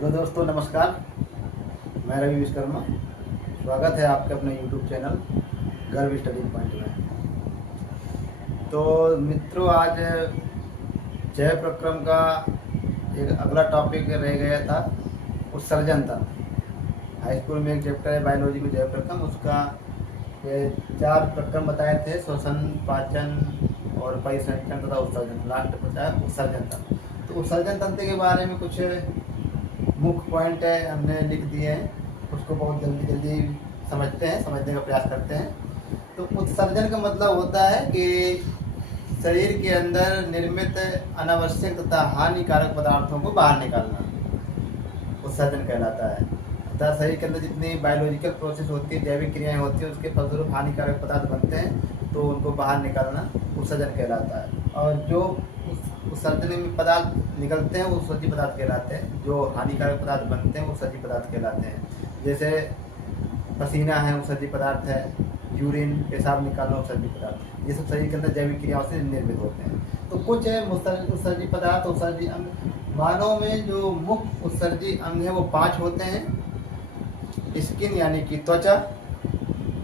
Hello दोस्तों, नमस्कार। मैं रवि विश्वकर्मा। स्वागत है आपके अपने यूट्यूब चैनल गर्व स्टडी पॉइंट में। तो मित्रों, आज जय प्रक्रम का एक अगला टॉपिक रह गया था, उत्सर्जन तंत्र। हाई स्कूल में एक चैप्टर है बायोलॉजी में, जय प्रक्रम। उसका ये 4 प्रक्रम बताए थे, श्वसन, पाचन और परिसंचरण तथा उत्सर्जन। लास्ट बताया उत्सर्जन तंत्र। तो उत्सर्जन तंत्र के बारे में कुछ मुख्य पॉइंट है हमने लिख दिए हैं, उसको बहुत जल्दी समझने का प्रयास करते हैं। तो उत्सर्जन का मतलब होता है कि शरीर के अंदर निर्मित अनावश्यक तथा हानिकारक पदार्थों को बाहर निकालना उत्सर्जन कहलाता है। अर्थात शरीर के अंदर जितनी बायोलॉजिकल प्रोसेस होती है, जैविक क्रियाएं होती है, उसके फलस्वरूप हानिकारक पदार्थ बनते हैं, तो उनको बाहर निकालना उत्सर्जन कहलाता है। और जो उत्सर्जन में पदार्थ निकलते हैं वो उत्सर्जी पदार्थ कहलाते हैं। जो हानिकारक पदार्थ बनते हैं वो उत्सर्जी पदार्थ कहलाते हैं। जैसे पसीना है, उत्सर्जी पदार्थ है। यूरिन, पेशाब निकालना उत्सर्जी पदार्थ। ये सब शरीर के अंदर जैविक क्रियाओं से निर्मित होते हैं। तो कुछ है उत्सर्जी पदार्थ, उत्सर्जी अंग। मानव में जो मुख्य उत्सर्जी अंग है वो 5 होते हैं। स्किन यानी कि त्वचा,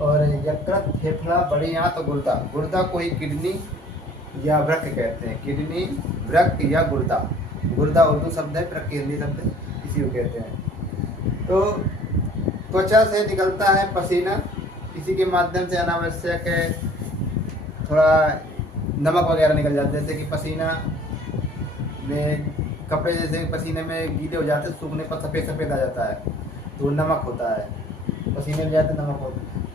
और यकृत, फेफड़ा, बड़ी आंत और गुर्दा। गुर्दा को ही किडनी या वृक्क कहते हैं। किडनी, वृक्क या गुर्दा। गुर्दा उर्दू शब्द है, वृक्क हिंदी शब्द है, इसी को कहते हैं। तो त्वचा से निकलता है पसीना। इसी के माध्यम से अनावश्यक थोड़ा नमक वगैरह निकल जाता है। जैसे कि पसीना में कपड़े जैसे पसीने में गीले हो जाते हैं, सूखने पर सफ़ेद सफ़ेद आ जाता है, तो नमक होता है। पसीने में जाते नमक होता है।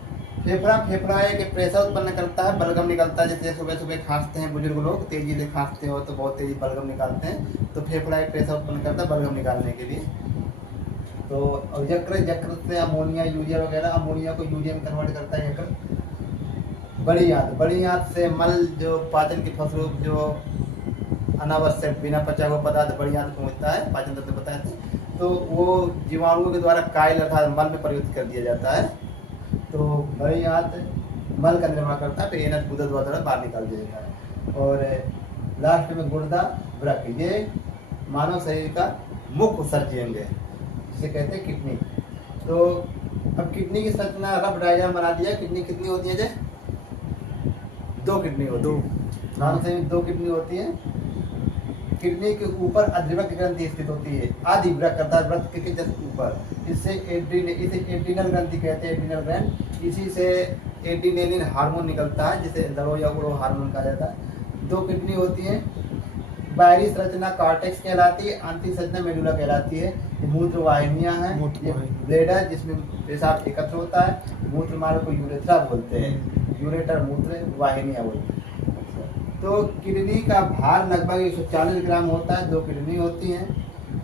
फेफड़ा है कि प्रेशर उत्पन्न करता है, बलगम निकलता है। जैसे सुबह सुबह खांसते हैं बुजुर्ग लोग, तेजी से खांसते हो तो बहुत तेजी बलगम निकालते हैं, तो फेफड़ा एक प्रेशर उत्पन्न करता है बलगम निकालने के लिए। तो यकृत से अमोनिया, यूरिया वगैरह, अमोनिया को यूरिया में कन्वर्ट करता है यकृत। बड़ी आंत से मल, जो पाचन के फलस्वरूप जो अनावश्यक बिना पचा हुआ पदार्थ बड़ी आंत पहुँचता है, पाचन तंत्र बताए थे, तो वो जीवाणुओं के द्वारा कायल अर्थात मल में परिवर्तित कर दिया जाता है। तो बड़ी आंत मल का निर्माण करता है, फिर एनस गुदा द्वारा बाहर निकाल दिया जाता है। और लास्ट में गुर्दा, वृक्क, ये मानव शरीर का मुख्य उत्सर्जी अंग है, जिसे कहते हैं किडनी। तो अब किडनी की संरचना रफ डायग्राम बना दिया। किडनी कितनी होती है? 2 किडनी होती है। मानव शरीर में 2 किडनी होती है। किडनी के ऊपर अधिवृक्क ग्रंथि स्थित होती है। अधिवृक्क अर्थात वृक्क के जस्ट ऊपर। इसे एड्रीनल ग्रंथि कहते हैं, एड्रीनल ग्लैंड। इसी से एड्रीनलिन हार्मोन निकलता है, जिसे दरो या उड़ो हार्मोन कहा जाता है। 2 किडनी होती है। बाहरी संरचना कॉर्टेक्स कहलाती है, आंतरिक संरचना मेडुला कहलाती है। मूत्र वाहिनियां हैं, ब्लैडर जिसमें पेशाब एकत्र होता है। मूत्र मार्ग को यूरेथ्रा बोलते हैं, यूरेटर मूत्र वाहिनियां बोलते हैं। तो किडनी का भार लगभग 140 ग्राम होता है। 2 किडनी होती हैं।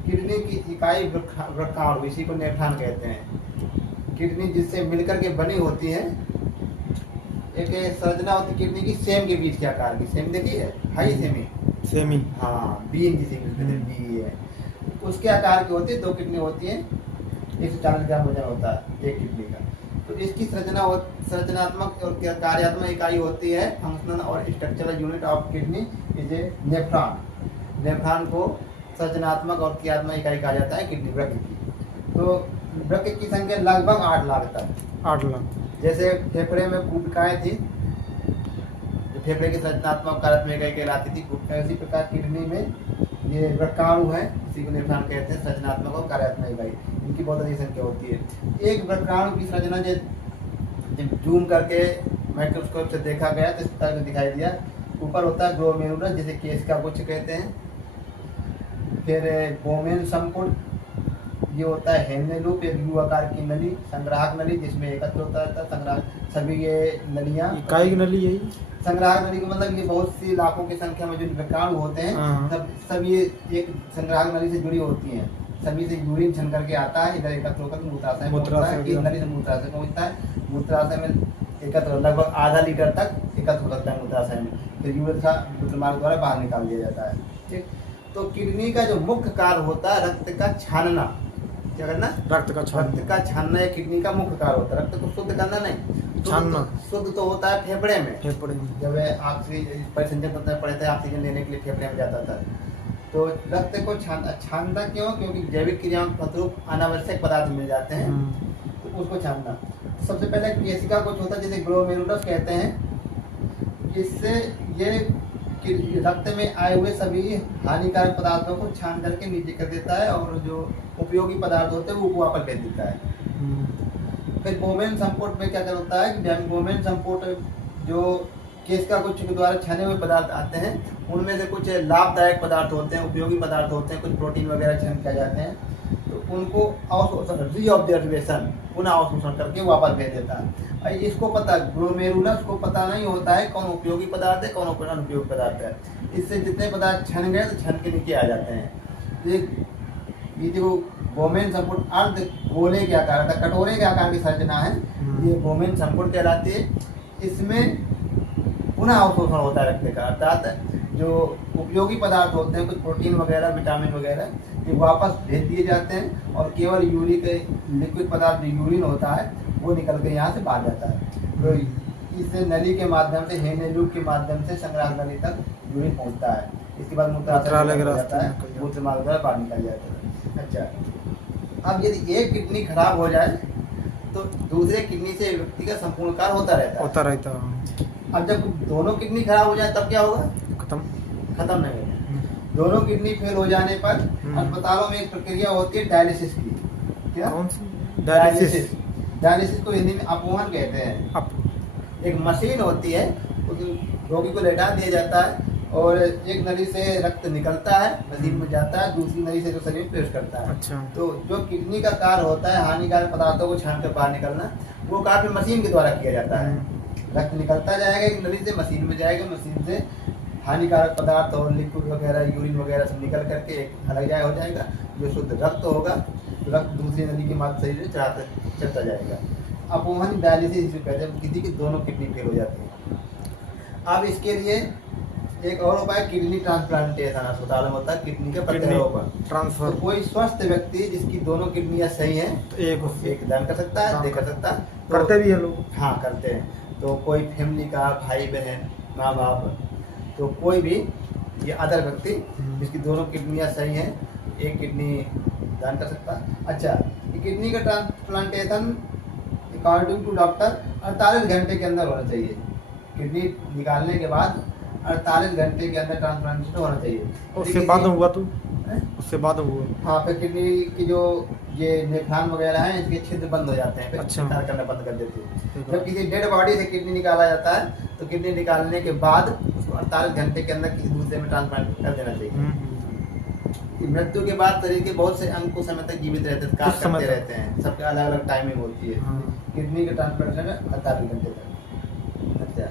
किडनी की इकाई वृक्काणु, इसी को नेफ्रॉन कहते हैं। किडनी जिससे मिलकर के बनी होती है। एक संरचना होती है किडनी की सेम के बीच के आकार की। सेम देखिए, हाई सेमी, हाँ, बीन जिसे बी है, उसके आकार की होती है। 2 किडनी होती है। 140 ग्राम वजन होता है एक किडनी का। तो इसकी संरचनात्मक और कार्यात्मक इकाई होती है, फंक्शनल और structural unit of kidney is a nephron. Nephron को संरचनात्मक और क्रियात्मक इकाई कहा जाता है किडनी वृक्क की। तो वृक्क की संख्या लगभग 8 लाख तक। 8 लाख। जैसे फेफड़े में कूपिकाएं थी, जो फेफड़े की संरचनात्मक कार्यात्मक इकाई कहलाती थी, कूपिकाएं। उसी प्रकार किडनी में ये वृक्काणु है, इसी को नेफ्रॉन कहते हैं, संरचनात्मक और कार्यात्मक इकाई। इनकी बहुत अधिक संख्या होती है। एक वृक्काणु की संरचना जब जूम करके माइक्रोस्कोप से देखा गया तो इस तरह दिखाई दिया। ऊपर होता है ग्लोमेरुलस, जिसे केश का गुच्छ कहते हैं। फिर बोमेन संपुट, ये होता है हेमने लूप, एक यू आकार की नली, संग्राहक नली, जिसमें एकत्र होता है संग्राहक। सभी ये नलियाँ, इकाई नली यही संग्राहक नली का मतलब ये बहुत सी लाखों की संख्या में जो वृक्काणु होते हैं, सब ये एक संग्राहक नली से जुड़ी होती हैं। सभी से यूरिन छन करके आता है, इधर एकत्र होकर मूत्राशय में पहुंचता है। एक नली से मूत्राशय पहुंचता है। मूत्राशय में एकत्र लगभग आधा लीटर तक एकत्र हो सकता है मूत्राशय में। फिर यूरेथ्रा मूत्रमार्ग द्वारा बाहर निकाल दिया जाता है। ठीक। तो किडनी का जो मुख्य कार्य होता है रक्त का छानना। क्या करना? रक्त का छानना एक किडनी का मुख्य कार्य होता है। रक्त को शुद्ध करना नहीं, छानना। शुद्ध तो होता है फेफड़े में। जब ऑक्सीजन परिसंचरण तंत्र पड़े थे, ऑक्सीजन लेने के लिए फेफड़े में जाता था। तो रक्त को छानना क्यों? क्योंकि जैविक क्रियाओं के फलस्वरूप अनावश्यक पदार्थ मिल जाते हैं, तो उसको छानना। सबसे पहले केशिका कुछ होता है जिसे ग्लोमेरुलस कहते हैं। इससे ये रक्त में आए हुए सभी हानिकारक पदार्थों को छान करके नीचे कर देता है और जो उपयोगी पदार्थ होते हैं वो वापस भेज देता है। फिर बोमेन संपुट में क्या होता है कि बोमेन संपुट जो केशिका कुछ के द्वारा छने हुए पदार्थ आते हैं, उनमें से कुछ लाभदायक पदार्थ होते हैं, उपयोगी पदार्थ होते हैं, कुछ प्रोटीन वगैरह छन किया जाते हैं, तो उनको अवशोषण रीऑब्जर्वेशन पुनः अवशोषण करके वापस भेज देता है। इसको पता ग्लोमेरुलस को पता नहीं होता है कौन उपयोगी पदार्थ है कौन अनुपयोगी पदार्थ है। इससे जितने पदार्थ छन गए तो छन के नीचे आ जाते हैं। ये जो बोमेन संपुट अर्ध गोले के आकार का कटोरे के आकार की संरचना है, ये बोमेन संपुट कहलाती है। इसमें पुनः अवशोषण होता है रक्त का, अर्थात जो उपयोगी पदार्थ होते हैं, कुछ प्रोटीन वगैरह विटामिन वगैरह, ये वापस भेज दिए जाते हैं और केवल यूरिक लिक्विड पदार्थ जो यूरिन होता है वो निकल के यहाँ से बाहर जाता है। तो इस नली के माध्यम से हेनेलूक के माध्यम से संग्राहक नली तक यूरिन पहुँचता है। इसके बाद मूत्राशय जाता है, मूत्र मार्ग द्वारा बाहर निकल जाता है। अच्छा, अब यदि एक किडनी खराब हो जाए तो दूसरे किडनी से व्यक्ति का संपूर्ण कार्य होता रहता है। अब जब दोनों किडनी खराब हो जाए तब क्या होगा? खत्म नहीं होगा। दोनों किडनी फेल हो जाने पर अस्पतालों में एक प्रक्रिया होती है डायलिसिस की। क्या? डायलिसिस को हिंदी में अपवहन कहते हैं। एक मशीन होती है, उस रोगी को लेटा दिया जाता है और एक नली से रक्त निकलता है, मशीन में जाता है, दूसरी नली से जो शरीर में प्रवेश करता है। अच्छा। तो जो किडनी का कार्य होता है हानिकारक पदार्थों को छान कर बाहर निकलना, वो कार्य मशीन के द्वारा किया जाता है। रक्त निकलता जाएगा एक नली से, मशीन में जाएगा, मशीन से हानिकारक पदार्थ और लिक्विड वगैरह यूरिन वगैरह सब निकल करके एक अलग हो जाएगा। जो शुद्ध रक्त होगा, रक्त दूसरी नली के माध्यम शरीर में चलता जाएगा। अपवहन डायलिसिस कहते हैं, किसी की दोनों किडनी फेल हो जाती है। अब इसके लिए एक और उपाय किडनी ट्रांसप्लांटेशन अस्पताल में होता है, किडनी के प्रत्यारोपण ट्रांसफर। तो कोई स्वस्थ व्यक्ति जिसकी दोनों किडनियां सही हैं तो एक दान कर सकता है, दे कर सकता है। तो करते भी है लोग। हाँ, करते हैं। तो कोई फैमिली का भाई बहन माँ बाप, तो कोई भी ये अदर व्यक्ति जिसकी दोनों किडनियां सही हैं एक किडनी दान कर सकता है। अच्छा, ये किडनी का ट्रांसप्लांटेशन अकॉर्डिंग टू डॉक्टर 48 घंटे के अंदर होना चाहिए। किडनी निकालने के बाद 48 घंटे के अंदर ट्रांसप्लांटेशन होना चाहिए। उससे बाद हुआ तो उससे बाद हुआ। हाँ, फिर किडनी की जो ये नेफ्रॉन वगैरह हैं इसके छिद्र बंद हो जाते हैं, फिर कार्य करना बंद कर देते हैं। जब किसी डेड बॉडी से किडनी निकाला जाता है तो किडनी निकालने के बाद उसको 48 घंटे के अंदर किसी दूसरे में ट्रांसप्लांट कर देना चाहिए। मृत्यु के बाद शरीर के बहुत से अंग कुछ समय तक जीवित रहते हैं, कार्य करते रहते हैं, सबके अलग अलग टाइमिंग होती है। किडनी का ट्रांसप्लांटेशन 48 घंटे तक। अच्छा,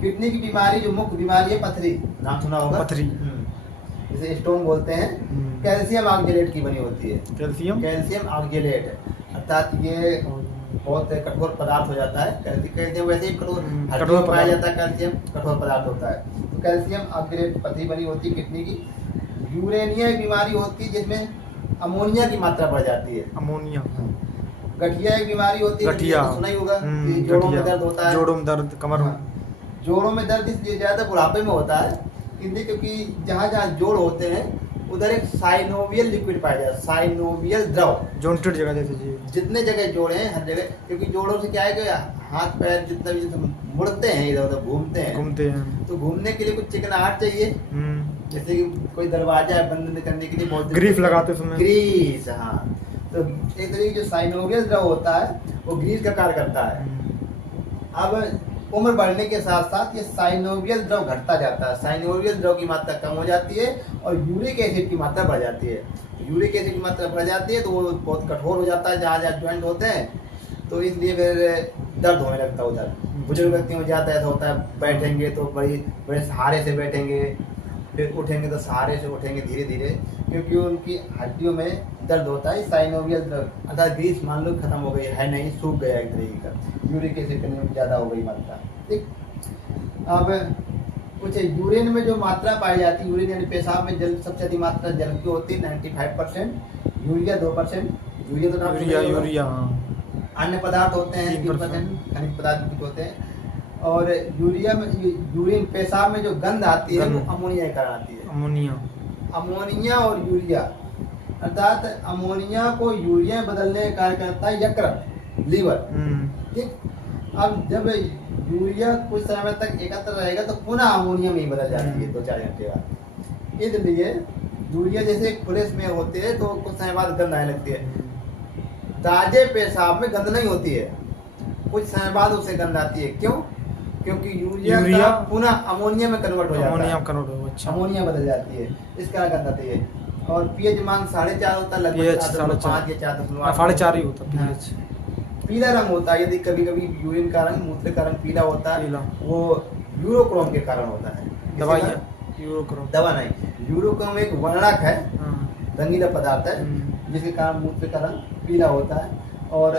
किडनी की बीमारी जो मुख्य बीमारी है पथरी, नाम सुना होगा? पथरी जिसे स्टोन बोलते हैं, कैल्शियम ऑक्जेलेट की बनी होती है। कैल्शियम ऑक्जेलेट अर्थात ये बहुत कठोर पदार्थ हो जाता है। कैल्शियम वैसे ही कठोर पाया जाता है, कैल्शियम कठोर पदार्थ होता है। तो कैल्शियम ऑक्जेलेट पथरी बनी होती है किडनी की। यूरेनिया एक बीमारी होती है जिसमें अमोनिया की मात्रा बढ़ जाती है। अमोनिया। गठिया एक बीमारी होती है, सुना ही होगा, जोड़ों में दर्द होता है। जोड़ों में दर्द, कमर में। जोड़ों में दर्द इसलिए ज्यादा बुढ़ापे में होता है क्योंकि जहाँ जहाँ जोड़ होते हैं उधर एक साइनोवियल लिक्विड पाया जाता है, साइनोवियल द्रव। जॉइंटेड जगह जैसे जी, जितने जगह जोड़ हैं हर जगह, क्योंकि जोड़ों से क्या है कि हाथ पैर जितना भी मुड़ते हैं, इधर उधर घूमते हैं, तो घूमने के लिए कुछ चिकनाहट चाहिए। जैसे कि कोई दरवाजा है बंद करने के लिए बहुत ग्रीस लगाते समय, ग्रीस। हाँ, तो एक तरीके जो साइनोवियल द्रव होता है वो ग्रीस का कार्य करता है। अब उम्र बढ़ने के साथ साथ ये साइनोवियल द्रव घटता जाता है, साइनोवियल द्रव की मात्रा कम हो जाती है और यूरिक एसिड की मात्रा बढ़ जाती है। यूरिक एसिड की मात्रा बढ़ जाती है तो वो बहुत कठोर हो जाता है जहाँ जहाँ ज्वाइंट होते हैं, तो इसलिए फिर दर्द होने लगता है उधर। बुजुर्ग व्यक्तियों में ज़्यादा ऐसा होता है, बैठेंगे तो बड़े सहारे से बैठेंगे, फिर उठेंगे तो सहारे से उठेंगे धीरे धीरे, क्योंकि उनकी हड्डियों में दर्द होता है। साइनोवियल द्रव अर्थात ग्रीस मान लो खत्म हो गई है, नहीं सूख गया एक तरीके का, यूरिक एसिड की ज़्यादा हो गई मात्रा। ठीक, अब कुछ यूरिन में जो मात्रा पाई जाती है, यूरिन यानी पेशाब में जल सबसे अधिक मात्रा जल की होती है 95%, यूरिया 2%, यूरिया अन्य पदार्थ होते हैं 3%, खनिज पदार्थ कुछ होते हैं। और यूरिया में यूरिन पेशाब में जो गंध आती है वो अमोनिया के कारण आती है। अमोनिया अमोनिया और यूरिया, अर्थात अमोनिया को यूरिया में बदलने का कार्य करता है यकृत, लीवर। ठीक, अब जब यूरिया कुछ समय तक एकत्र रहेगा तो पुनः अमोनिया में ही बदल जाती है 2-4 घंटे बाद। इसलिए यूरिया जैसे खुले में होते हैं तो कुछ समय बाद गंध आने लगती है। ताजे पेशाब में गंध नहीं होती है, कुछ समय बाद उसे गंध आती है। क्यों? क्योंकि यूरिया का पुनः अमोनिया में कन्वर्ट हो जाता है, अमोनिया बदल जाती है, इस कारण गंध आती है। और पीएच मान 4.5 होता है, लगभग 4.5 या 4.5 ही होता है। पीला रंग होता है, यदि कभी कभी यूरिन का रंग, मूत्र का रंग पीला होता है, वो यूरोक्रोम के कारण होता है। दवा नहीं, यूरोक्रोम एक वर्णक है, रंगीला पदार्थ है, जिसके कारण मूत्र का रंग पीला होता है। और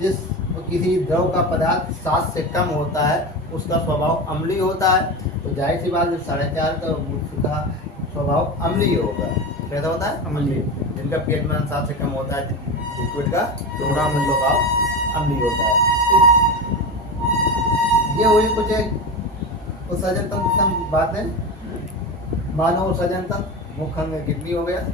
जिस किसी द्रव का पदार्थ 7 से कम होता है उसका स्वभाव अम्लीय होता है, तो जाहिर सी बात जब 4.5 तो मूत्र का स्वभाव अम्लीय होगा। कैसा होता है? अम्लीय। जिनका पीएच मान 7 से कम होता है लिक्विड का, तो थोड़ा स्वभाव अम्लीय होता है। ये हुई कुछ एक उत्सर्जन तंत्र से बातें। मानव उत्सर्जन तंत्र, मुख्य अंग किडनी हो गया,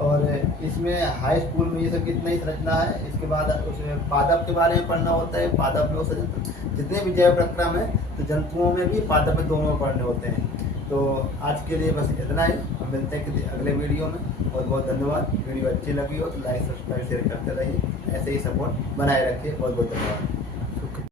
और इसमें हाई स्कूल में ये सब कितना ही संरचना है। इसके बाद उसमें पादप के बारे में पढ़ना होता है, पादप में उत्सर्जन तंत्र, जितने भी जैव प्रक्रम है तो जंतुओं में भी पादप में दोनों पढ़ने होते हैं। तो आज के लिए बस इतना ही, हम मिलते हैं किसी अगले वीडियो में। बहुत बहुत धन्यवाद। वीडियो अच्छी लगी हो तो लाइक, सब्सक्राइब, शेयर करते रहिए, ऐसे ही सपोर्ट बनाए रखिए। बहुत बहुत धन्यवाद।